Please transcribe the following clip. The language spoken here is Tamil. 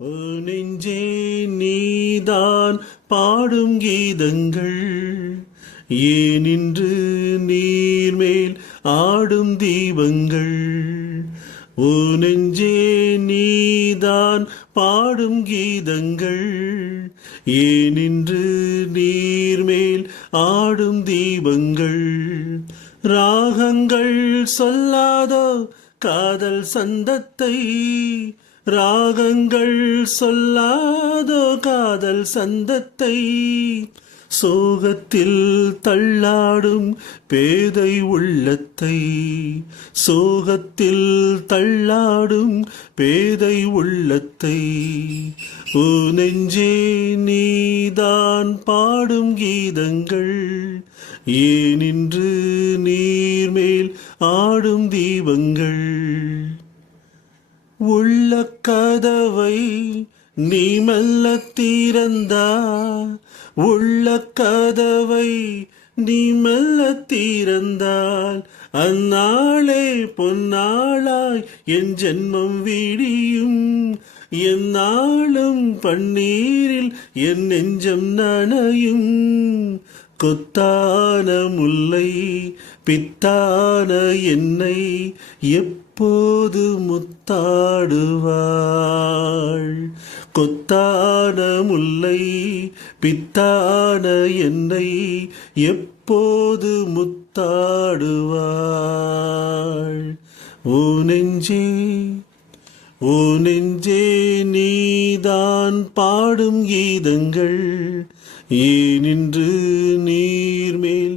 ஓ நெஞ்சே நீதான் பாடும் கீதங்கள் ஏனின்று நீர்மேல் ஆடும் தீபங்கள். ஓ நெஞ்சே நீதான் பாடும் கீதங்கள் ஏனின்று நீர்மேல் ஆடும் தீபங்கள். ராகங்கள் சொல்லாதோ காதல் சந்தத்தை, ராகங்கள் சொல்லாதோ காதல் சந்தத்தை. சோகத்தில் தள்ளாடும் பேதை உள்ளத்தை, சோகத்தில் தள்ளாடும் பேதை உள்ளத்தை. ஓ நெஞ்சே நீதான் பாடும் கீதங்கள் ஏனின்று நீர்மேல் ஆடும் தீபங்கள். உள்ள கதவை நீ மெல்ல திறந்தா, உள்ள கதவை நீ மெல்ல திறந்தால் அந்நாளே பொன்னாளாய் என் ஜென்மம் விடியும். எந்நாளும் பன்னீரில் என் நெஞ்சம் நனையும். கொத்தான முல்லை பித்தான என்னை எப்போது முத்தாடுவாள். கொத்தான முல்லை பித்தான என்னை எப்போது முத்தாடுவாள். ஓ நெஞ்சே, ஓ நெஞ்சே நீதான் பாடும் கீதங்கள் ஏனின்று நீர்மேல்